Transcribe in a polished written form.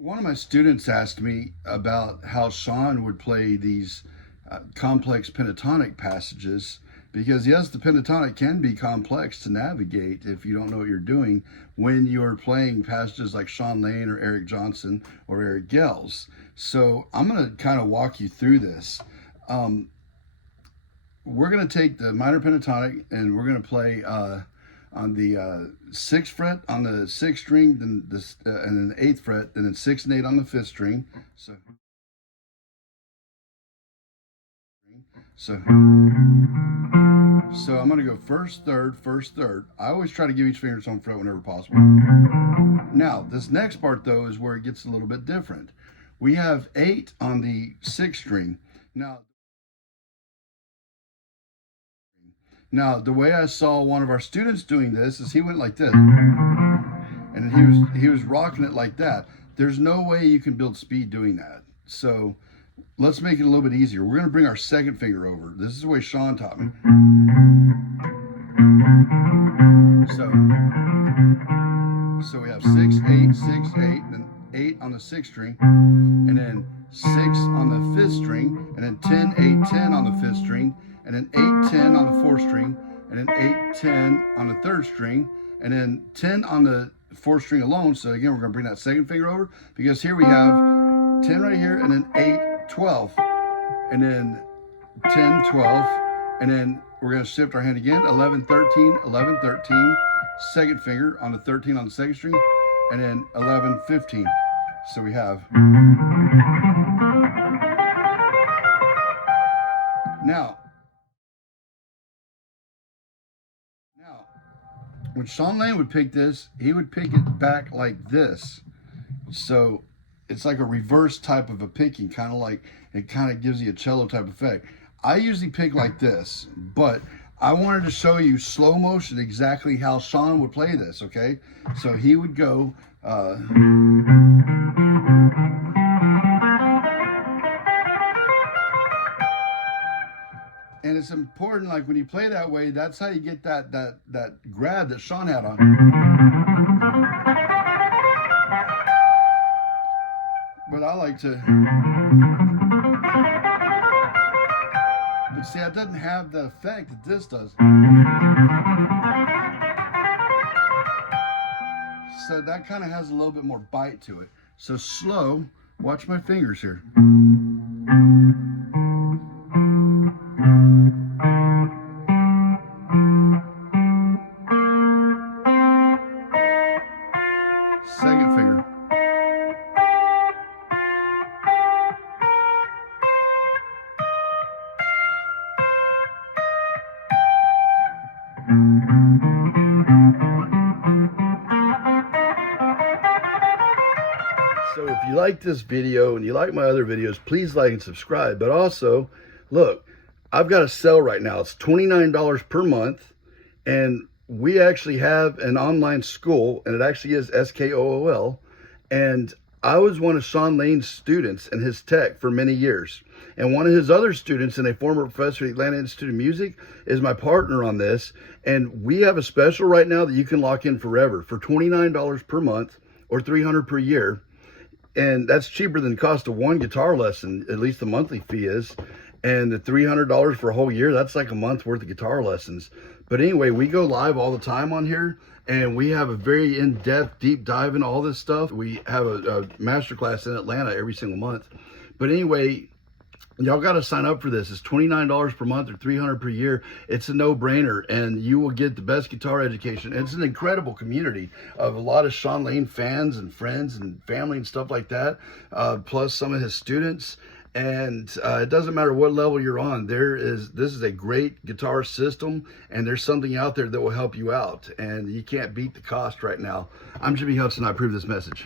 One of my students asked me about how Shawn would play these complex pentatonic passages because, yes, the pentatonic can be complex to navigate if you don't know what you're doing when you're playing passages like Shawn Lane or Eric Johnson or Eric Gell's. So I'm going to kind of walk you through this. We're going to take the minor pentatonic and we're going to play on the sixth fret on the sixth string, then this and then the eighth fret, and then 6 and 8 on the fifth string. So I'm going to go first, third, first, third. I always try to give each finger its own fret whenever possible. Now, this next part though is where it gets a little bit different. We have 8 on the sixth string. Now, the way I saw one of our students doing this is he went like this, and he was rocking it like that. There's no way you can build speed doing that. So let's make it a little bit easier. We're going to bring our second finger over. This is the way Shawn taught me. So we have 6, 8, 6, 8, then 8 on the sixth string, and then 6 on the fifth string, and then 10, 8, 10 on the fifth string, and then 8, 10 on the fourth string, and then 8, 10 on the third string, and then 10 on the fourth string alone. So again, we're going to bring that second finger over because here we have 10 right here, and then 8, 12, and then 10, 12, and then we're going to shift our hand again, 11, 13, 11, 13, second finger on the 13 on the second string, and then 11, 15. So we have. Now, when Shawn Lane would pick this, he would pick it back like this. So it's like a reverse type of a picking, kind of like it kind of gives you a cello type effect. I usually pick like this, but I wanted to show you slow motion exactly how Shawn would play this, okay? So he would go, and it's important, like when you play that way, that's how you get that grab that Shawn had on. But I like to. But see, it doesn't have the effect that this does. So that kind of has a little bit more bite to it. So slow, watch my fingers here. Second finger. So if you like this video and you like my other videos, please like and subscribe. But also, look, I've got a sale right now. It's $29 per month, and we actually have an online school, and it actually is Skool. And I was one of Shawn Lane's students in his tech for many years. And one of his other students and a former professor at Atlanta Institute of Music is my partner on this. And we have a special right now that you can lock in forever for $29 per month or $300 per year. And that's cheaper than the cost of one guitar lesson, at least the monthly fee is. And the $300 for a whole year, that's like a month worth of guitar lessons. But anyway, we go live all the time on here, and we have a very in-depth, deep dive into all this stuff. We have a masterclass in Atlanta every single month. But anyway, y'all got to sign up for this. It's $29 per month or $300 per year. It's a no-brainer, and you will get the best guitar education. And it's an incredible community of a lot of Shawn Lane fans and friends and family and stuff like that, plus some of his students. And it doesn't matter what level you're on. This is a great guitar system, and there's something out there that will help you out. And you can't beat the cost right now. I'm Jimmy Hudson. I approve this message.